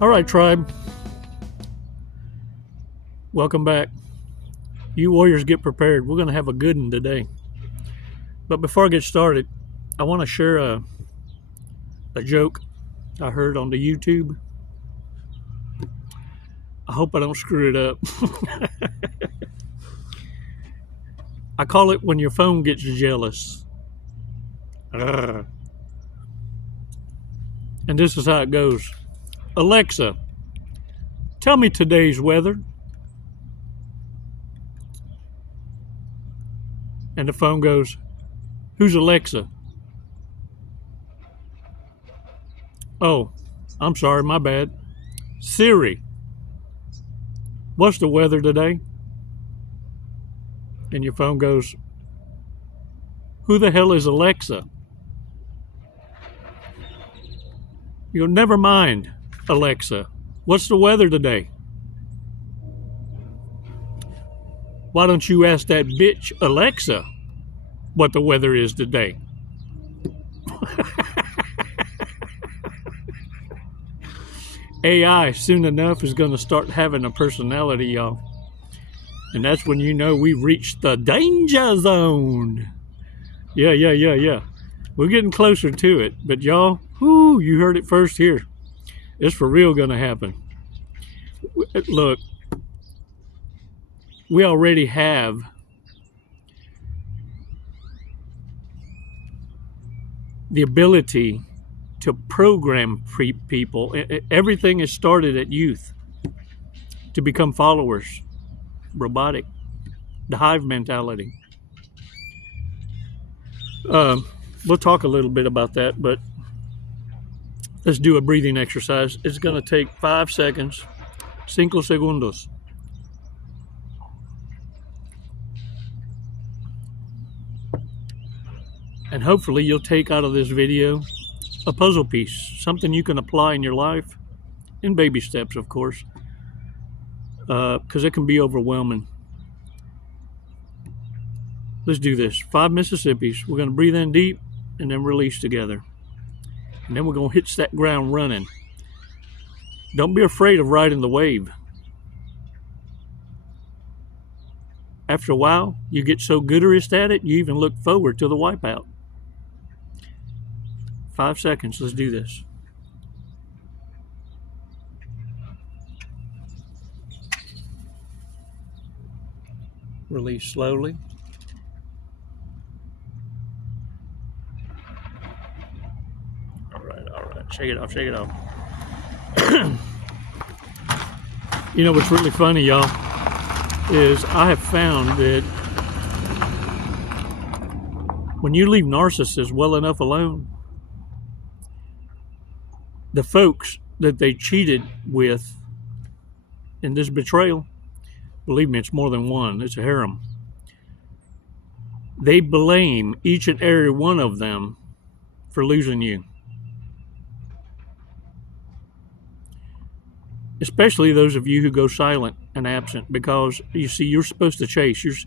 All right, tribe. Welcome back. You warriors get prepared. We're going to have a good one today. But before I get started, I want to share a joke I heard on the YouTube. I hope I don't screw it up. I call it when your phone gets jealous. And this is how it goes. Alexa, tell me today's weather. And the phone goes, who's Alexa? Oh, I'm sorry, my bad. Siri, what's the weather today? And your phone goes, who the hell is Alexa? You go, never mind, Alexa. What's the weather today? Why don't you ask that bitch Alexa what the weather is today? AI soon enough is going to start having a personality, y'all. And that's when you know we've reached the danger zone. Yeah. We're getting closer to it. But y'all, you heard it first here. It's for real going to happen. Look, we already have the ability to program people. Everything is started at youth to become followers. Robotic, the hive mentality. We'll talk a little bit about that, but let's do a breathing exercise. It's going to take 5 seconds, 5 segundos. And hopefully you'll take out of this video a puzzle piece, something you can apply in your life, in baby steps, of course, because it can be overwhelming. Let's do this. 5 Mississippis. We're going to breathe in deep and then release together. And then we're going to hit that ground running. Don't be afraid of riding the wave. After a while, you get so gooderish at it, you even look forward to the wipeout. 5 seconds. Let's do this. Release slowly. All right. Shake it off. You know what's really funny, y'all, is I have found that when you leave narcissists well enough alone, the folks that they cheated with in this betrayal, believe me, it's more than one, it's a harem. They blame each and every one of them for losing you. Especially those of you who go silent and absent, because you see, you're supposed to chase.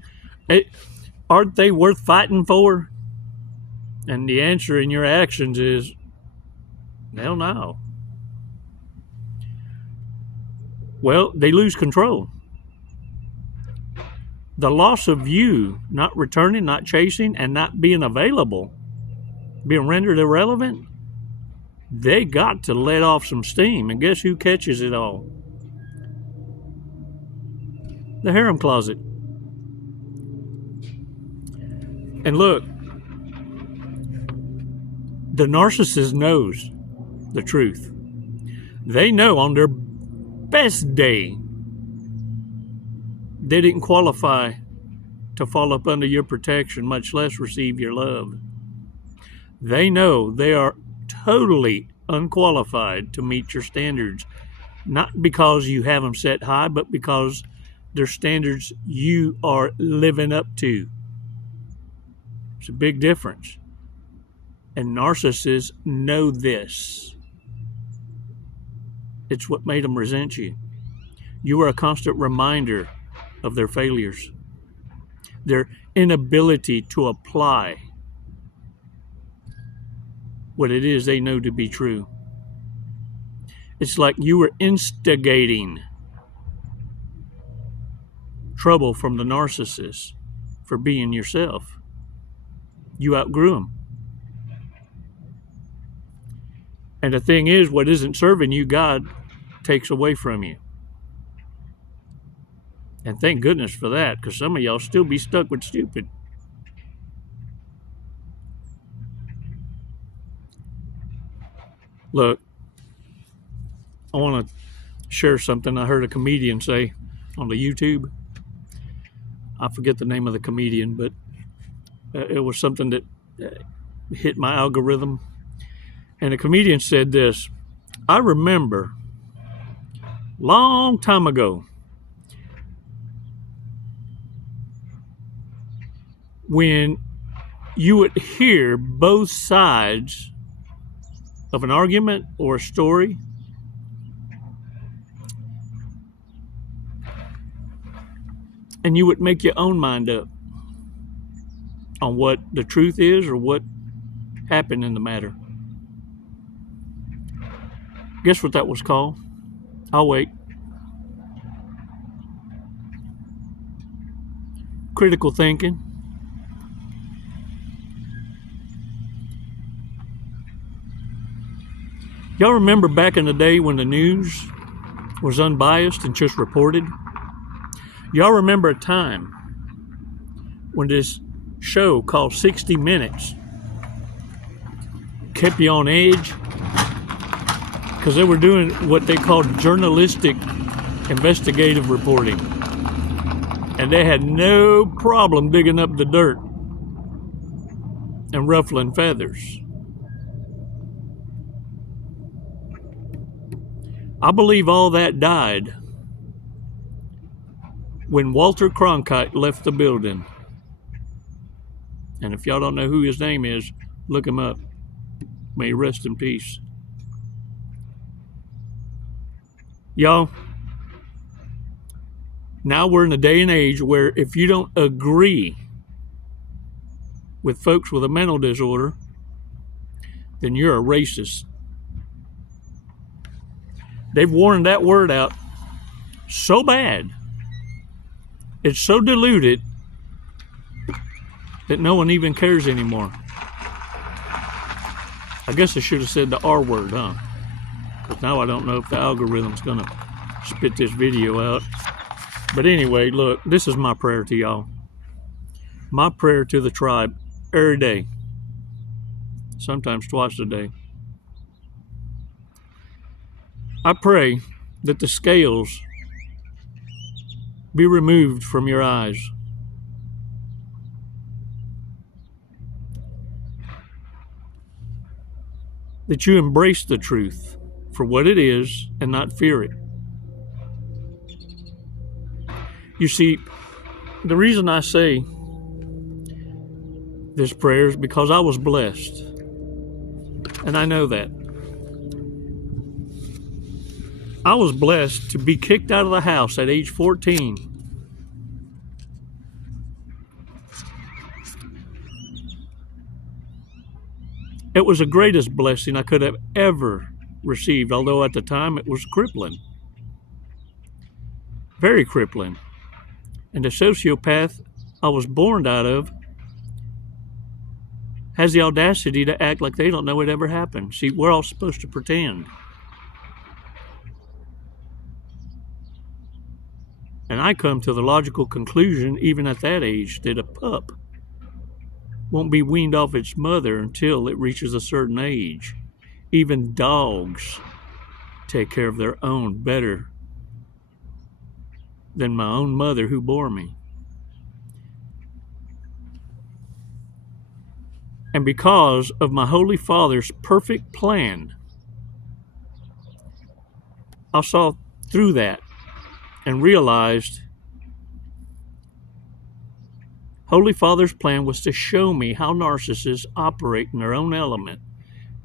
Aren't they worth fighting for? And the answer in your actions is, hell no. Well, they lose control. The loss of you not returning, not chasing, and not being available, being rendered irrelevant, they got to let off some steam. And guess who catches it all? The harem closet. And look, the narcissist knows the truth. They know on their best day they didn't qualify to fall up under your protection, much less receive your love. They know they are totally unqualified to meet your standards, not because you have them set high, but because they're standards you are living up to. It's a big difference. And narcissists know this. It's what made them resent you. You are a constant reminder of their failures, their inability to apply what it is they know to be true. It's like you were instigating trouble from the narcissist for being yourself. You outgrew them. And the thing is, what isn't serving you, God takes away from you. And thank goodness for that, because some of y'all still be stuck with stupid. Look, I want to share something I heard a comedian say on the YouTube. I forget the name of the comedian, but it was something that hit my algorithm. And the comedian said this: I remember long time ago when you would hear both sides of an argument or a story, and you would make your own mind up on what the truth is or what happened in the matter. Guess what that was called? I'll wait. Critical thinking. Y'all remember back in the day when the news was unbiased and just reported? Y'all remember a time when this show called 60 Minutes kept you on edge? Because they were doing what they called journalistic investigative reporting. And they had no problem digging up the dirt and ruffling feathers. I believe all that died when Walter Cronkite left the building. And if y'all don't know who his name is, look him up. May he rest in peace. Y'all, now we're in a day and age where if you don't agree with folks with a mental disorder, then you're a racist. They've worn that word out so bad, it's so diluted that no one even cares anymore. I guess I should have said the R word, huh? Because now I don't know if the algorithm's going to spit this video out. But anyway, look, this is my prayer to y'all. My prayer to the tribe every day. Sometimes twice a day. I pray that the scales be removed from your eyes. That you embrace the truth for what it is and not fear it. You see, the reason I say this prayer is because I was blessed. And I know that. I was blessed to be kicked out of the house at age 14. It was the greatest blessing I could have ever received, although at the time it was crippling. Very crippling. And the sociopath I was born out of has the audacity to act like they don't know it ever happened. See, we're all supposed to pretend. And I come to the logical conclusion, even at that age, that a pup won't be weaned off its mother until it reaches a certain age. Even dogs take care of their own better than my own mother who bore me. And because of my Holy Father's perfect plan, I saw through that and realized Holy Father's plan was to show me how narcissists operate in their own element,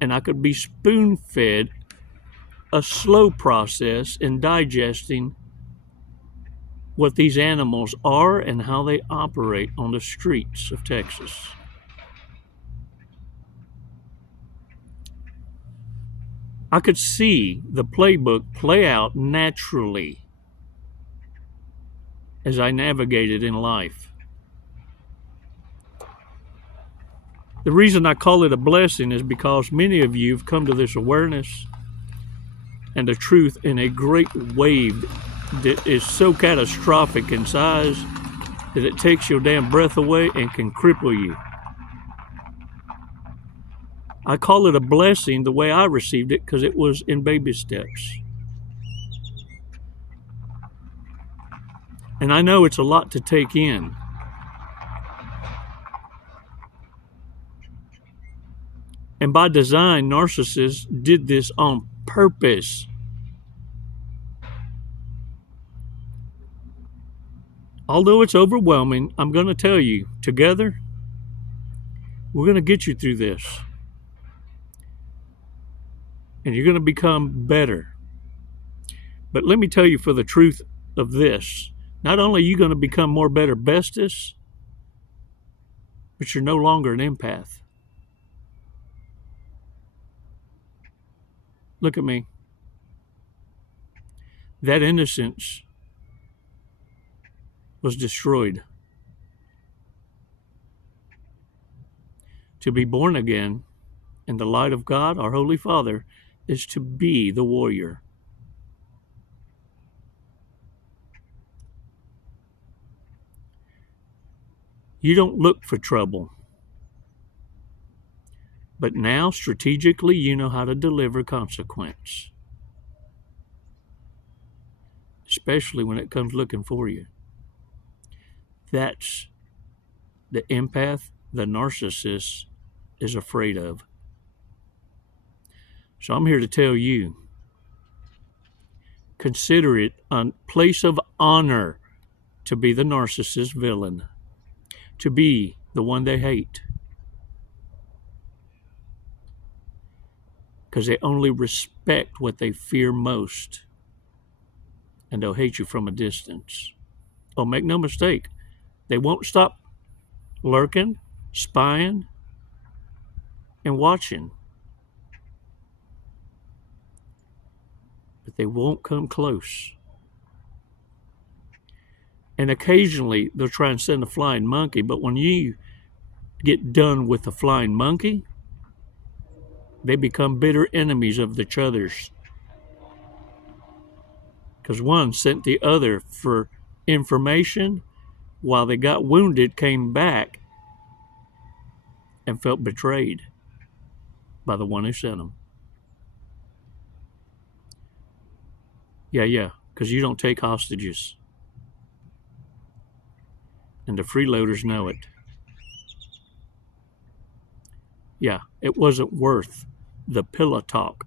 and I could be spoon-fed a slow process in digesting what these animals are and how they operate on the streets of Texas. I could see the playbook play out naturally as I navigated in life. The reason I call it a blessing is because many of you have come to this awareness and the truth in a great wave that is so catastrophic in size that it takes your damn breath away and can cripple you. I call it a blessing the way I received it because it was in baby steps. And I know it's a lot to take in. And by design, narcissists did this on purpose. Although it's overwhelming, I'm going to tell you, together, we're going to get you through this. And you're going to become better. But let me tell you for the truth of this, not only are you going to become more better bestest, but you're no longer an empath. Look at me. That innocence was destroyed. To be born again in the light of God, our Holy Father, is to be the warrior. You don't look for trouble. But now, strategically, you know how to deliver consequence. Especially when it comes looking for you. That's the empath, the narcissist is afraid of. So I'm here to tell you, consider it a place of honor to be the narcissist villain, to be the one they hate. Because they only respect what they fear most. And they'll hate you from a distance. Oh, make no mistake, they won't stop lurking, spying, and watching. But they won't come close. And occasionally they'll try and send a flying monkey, but when you get done with the flying monkey, they become bitter enemies of each other's. Because one sent the other for information, while they got wounded, came back and felt betrayed by the one who sent them. Yeah, because you don't take hostages. And the freeloaders know it. Yeah, it wasn't worth the pillow talk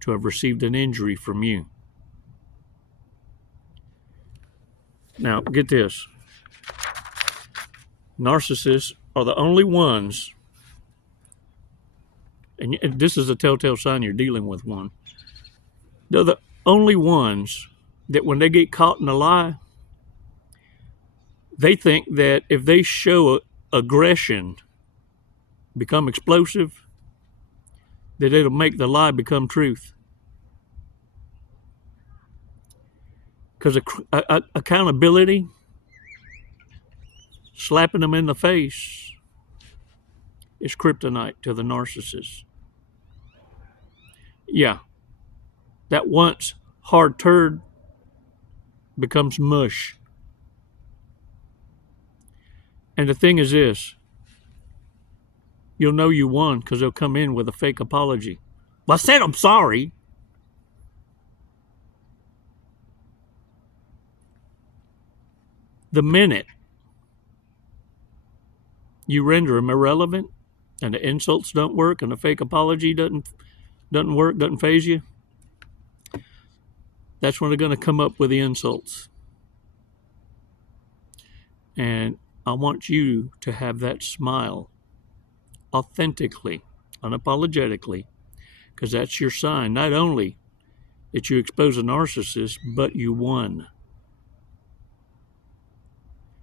to have received an injury from you. Now, get this. Narcissists are the only ones, and this is a telltale sign you're dealing with one. They're the only ones that when they get caught in a lie, they think that if they show aggression, become explosive, that it'll make the lie become truth. Because accountability, slapping them in the face, is kryptonite to the narcissist. Yeah, that once hard turd becomes mush. And the thing is this, you'll know you won because they'll come in with a fake apology. Well, I said I'm sorry. The minute you render them irrelevant and the insults don't work and the fake apology doesn't work, doesn't faze you, that's when they're going to come up with the insults. And I want you to have that smile authentically, unapologetically, because that's your sign. Not only that you expose a narcissist, but you won.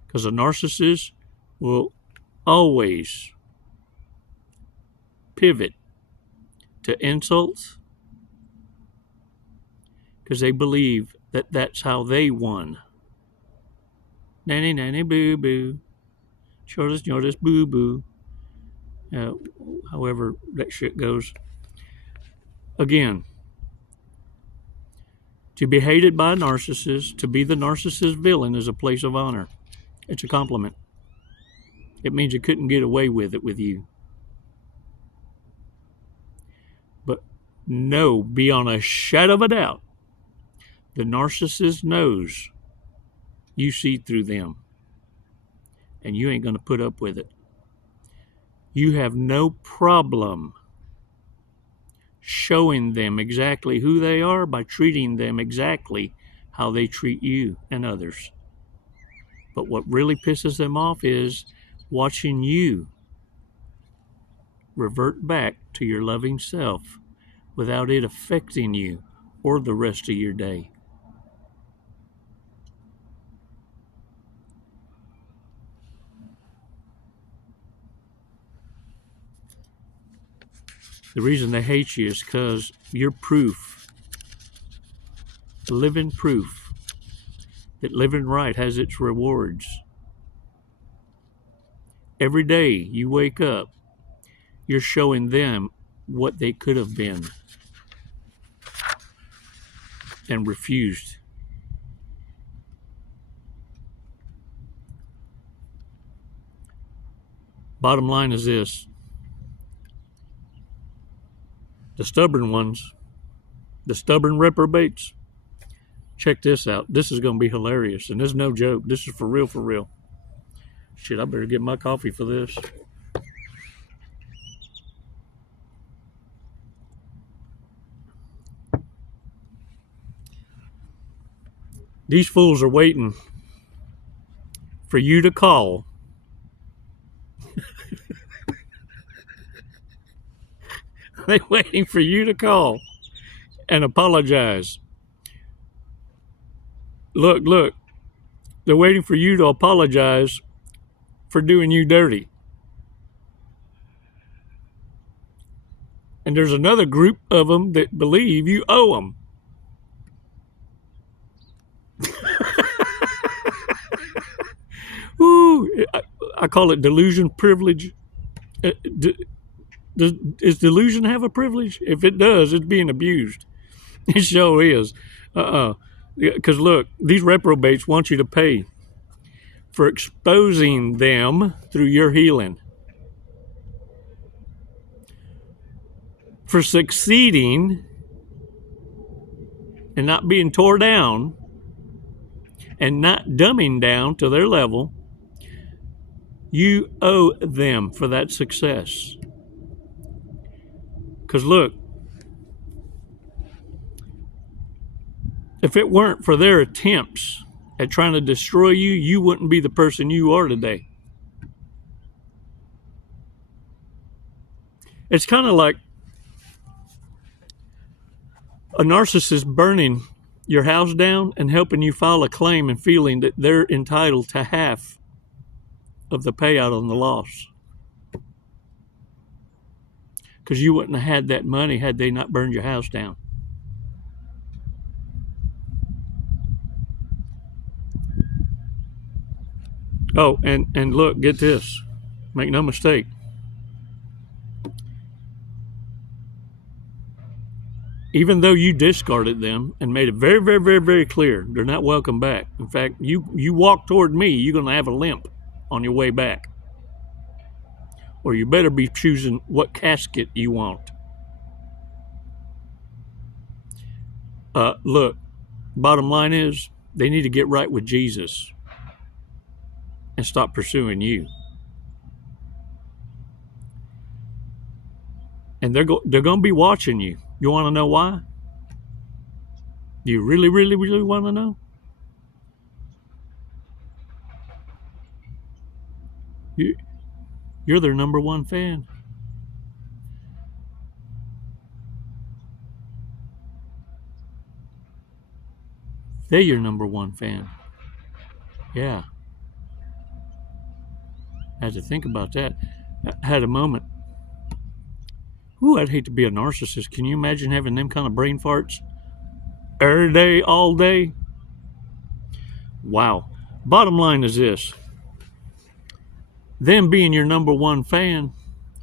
Because a narcissist will always pivot to insults because they believe that that's how they won. Nanny, nanny, boo, boo. Shortest, shortest, boo, boo. However that shit goes. Again, to be hated by a narcissist, to be the narcissist villain, is a place of honor. It's a compliment. It means you couldn't get away with it with you. But know beyond a shadow of a doubt, the narcissist knows you see through them, and you ain't going to put up with it. You have no problem showing them exactly who they are by treating them exactly how they treat you and others. But what really pisses them off is watching you revert back to your loving self without it affecting you or the rest of your day. The reason they hate you is because you're proof, living proof, that living right has its rewards. Every day you wake up, you're showing them what they could have been and refused. Bottom line is this. The stubborn ones, the stubborn reprobates, check this out. This is going to be hilarious, and this is no joke. This is for real, for real. Shit, I better get my coffee for this. These fools are waiting for you to call. They're waiting for you to call and apologize. Look. They're waiting for you to apologize for doing you dirty. And there's another group of them that believe you owe them. Ooh, I call it delusion privilege. Does delusion have a privilege? If it does, it's being abused. It sure is. Because look, these reprobates want you to pay for exposing them through your healing, for succeeding and not being tore down and not dumbing down to their level. You owe them for that success. Because look, if it weren't for their attempts at trying to destroy you, you wouldn't be the person you are today. It's kind of like a narcissist burning your house down and helping you file a claim and feeling that they're entitled to half of the payout on the loss. Because you wouldn't have had that money had they not burned your house down. Oh, and look, get this. Make no mistake. Even though you discarded them and made it very, very, very, very clear, they're not welcome back. In fact, you walk toward me, you're going to have a limp on your way back. Or you better be choosing what casket you want. Look, bottom line is, they need to get right with Jesus and stop pursuing you. And they're going to be watching you. You want to know why? Do you really, really, really want to know? You're their number one fan. They're your number one fan. Yeah. I had to think about that. I had a moment. Ooh, I'd hate to be a narcissist. Can you imagine having them kind of brain farts? every day, all day. Wow. Bottom line is this. Them being your number one fan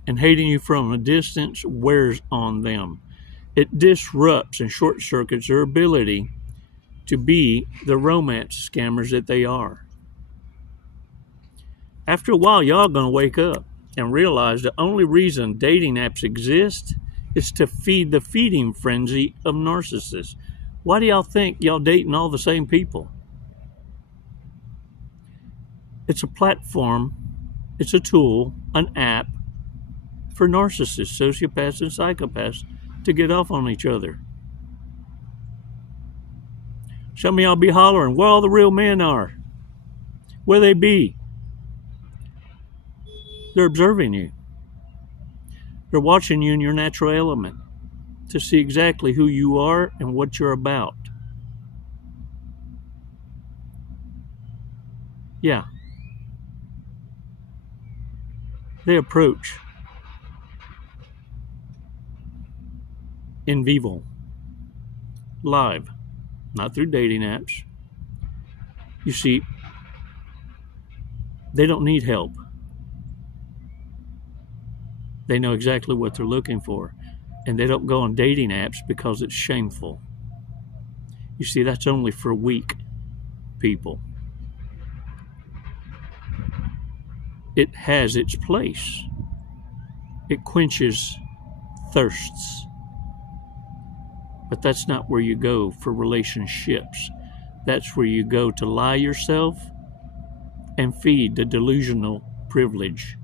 and hating you from a distance wears on them. It disrupts and short circuits their ability to be the romance scammers that they are. After a while, y'all gonna wake up and realize the only reason dating apps exist is to feed the feeding frenzy of narcissists. Why do y'all think y'all dating all the same people? It's a platform, it's a tool, an app for narcissists, sociopaths, and psychopaths to get off on each other. Some of y'all be hollering, where all the real men are? Where they be? They're observing you. They're watching you in your natural element to see exactly who you are and what you're about. Yeah. They approach in vivo, live, not through dating apps. You see, they don't need help. They know exactly what they're looking for, and they don't go on dating apps because it's shameful. You see, that's only for weak people. It has its place. It quenches thirsts. But that's not where you go for relationships. That's where you go to lie yourself and feed the delusional privilege.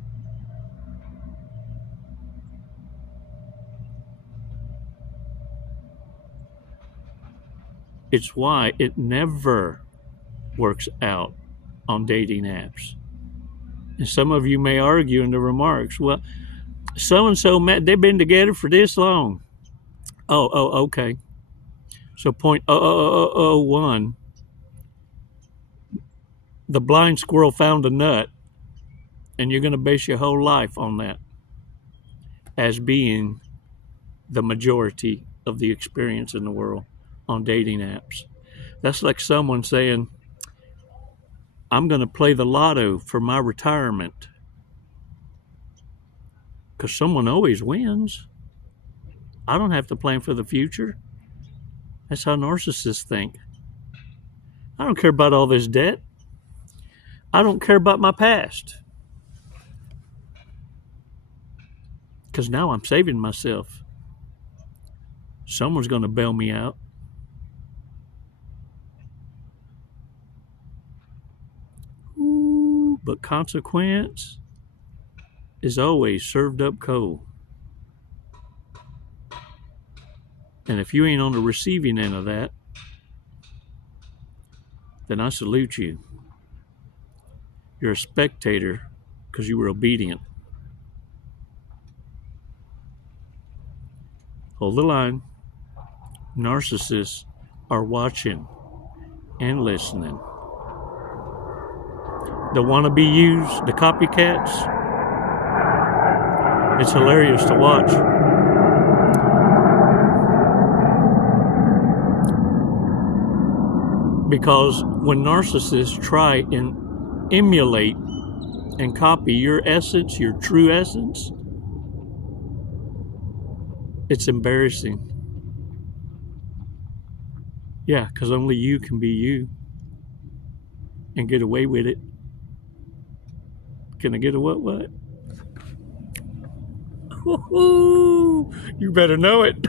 It's why it never works out on dating apps. And some of you may argue in the remarks, well, so-and-so met, they've been together for this long. Okay. So 0.0001, the blind squirrel found a nut, and you're going to base your whole life on that as being the majority of the experience in the world on dating apps. That's like someone saying, I'm going to play the lotto for my retirement. Because someone always wins. I don't have to plan for the future. That's how narcissists think. I don't care about all this debt. I don't care about my past. Because now I'm saving myself. Someone's going to bail me out. But consequence is always served up cold. And if you ain't on the receiving end of that, then I salute you. You're a spectator because you were obedient. Hold the line. Narcissists are watching and listening. The wannabe yous, the copycats, it's hilarious to watch. Because when narcissists try and emulate and copy your essence, your true essence, it's embarrassing. Yeah, because only you can be you and get away with it. Can I get a what? Woo-hoo! You better know it.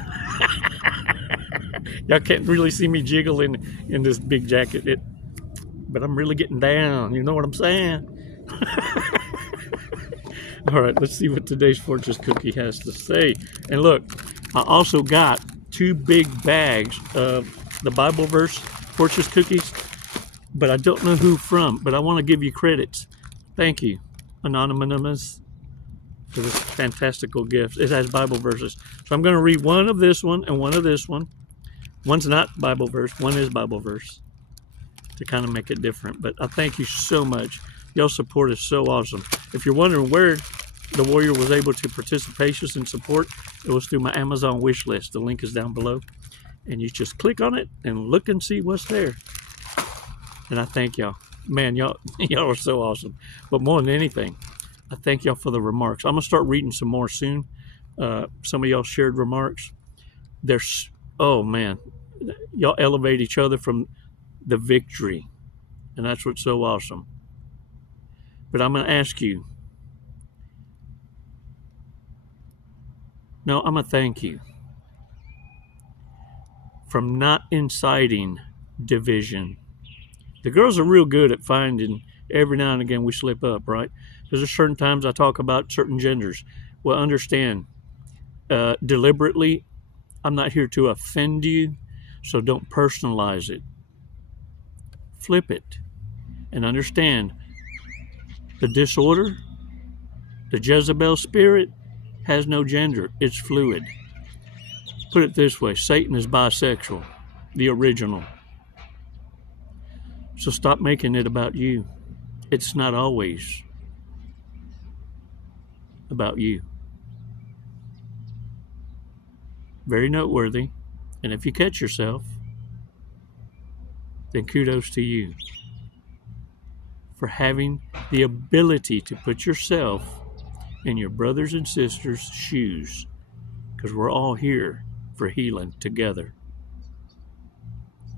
Y'all can't really see me jiggle in this big jacket, but I'm really getting down. You know what I'm saying? All right, let's see what today's Fortune's cookie has to say. And look, I also got 2 big bags of the Bible verse Fortune's cookies, but I don't know who from, but I want to give you credits. Thank you, Anonymous, for this fantastical gift. It has Bible verses. So I'm going to read one of this one and one of this one. One's not Bible verse, one is Bible verse, to kind of make it different. But I thank you so much. Your support is so awesome. If you're wondering where the Warrior was able to participate and support, it was through my Amazon wish list. The link is down below. And you just click on it and look and see what's there. And I thank y'all. Man, y'all are so awesome. But more than anything, I thank y'all for the remarks. I'm going to start reading some more soon. Some of y'all shared remarks. Oh man, y'all elevate each other from the victory. And that's what's so awesome. But I'm going to ask you. No, I'm going to thank you from not inciting division. The girls are real good at finding every now and again we slip up, right? There's certain times I talk about certain genders. Well, understand, deliberately, I'm not here to offend you, so don't personalize it. Flip it and understand the disorder, the Jezebel spirit has no gender. It's fluid. Put it this way, Satan is bisexual, the original. So stop making it about you. It's not always about you. Very noteworthy. And if you catch yourself, then kudos to you for having the ability to put yourself in your brothers and sisters' shoes, because we're all here for healing together.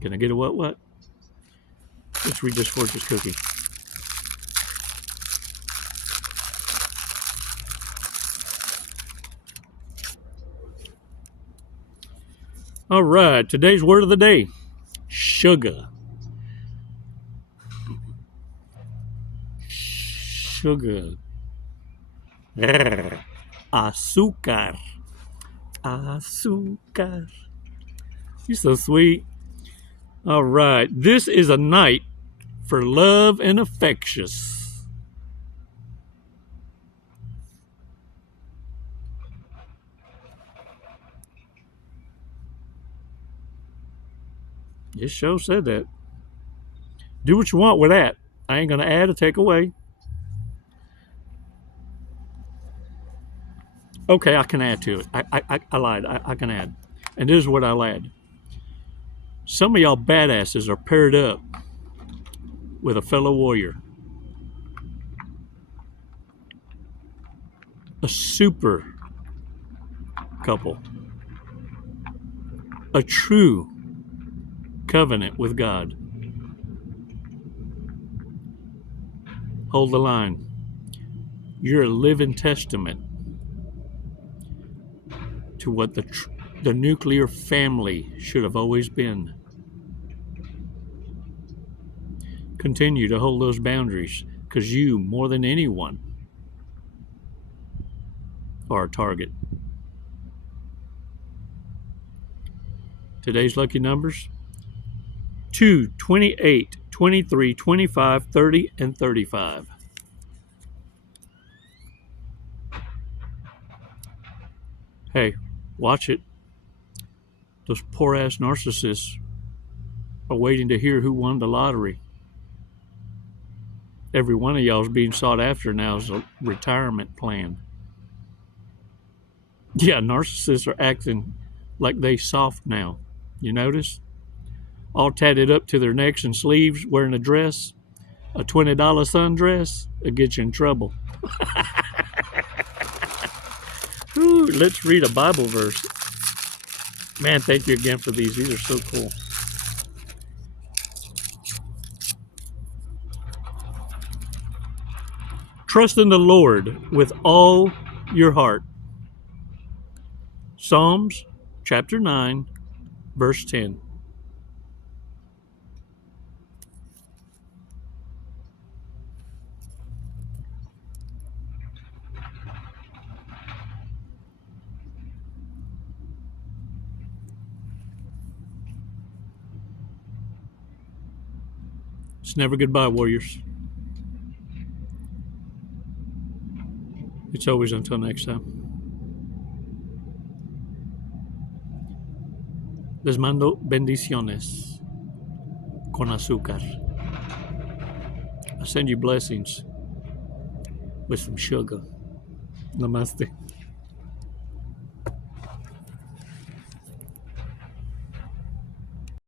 Can I get a what? Let's read this fortune cookie. All right, today's word of the day, sugar. Sugar. Azúcar. Azúcar. You're so sweet. All right, this is a night for love and affectious. This show said that. Do what you want with that. I ain't going to add or take away. Okay, I can add to it. I lied. I can add. And this is what I'll add. Some of y'all badasses are paired up with a fellow warrior. A super couple. A true covenant with God. Hold the line. You're a living testament to what the nuclear family should have always been. Continue to hold those boundaries, because you, more than anyone, are a target. Today's lucky numbers: 2, 28, 23, 25, 30, and 35. Hey, watch it. Those poor-ass narcissists are waiting to hear who won the lottery. Every one of y'all is being sought after now as a retirement plan. Yeah, narcissists are acting like they soft now. You notice? All tatted up to their necks and sleeves, wearing a dress, a $20 sundress, it'll get you in trouble. Ooh, let's read a Bible verse. Man, thank you again for these. These are so cool. Trust in the Lord with all your heart. Psalms chapter 9, verse 10. It's never goodbye, warriors. It's always until next time. Les mando bendiciones con azúcar. I send you blessings with some sugar. Namaste.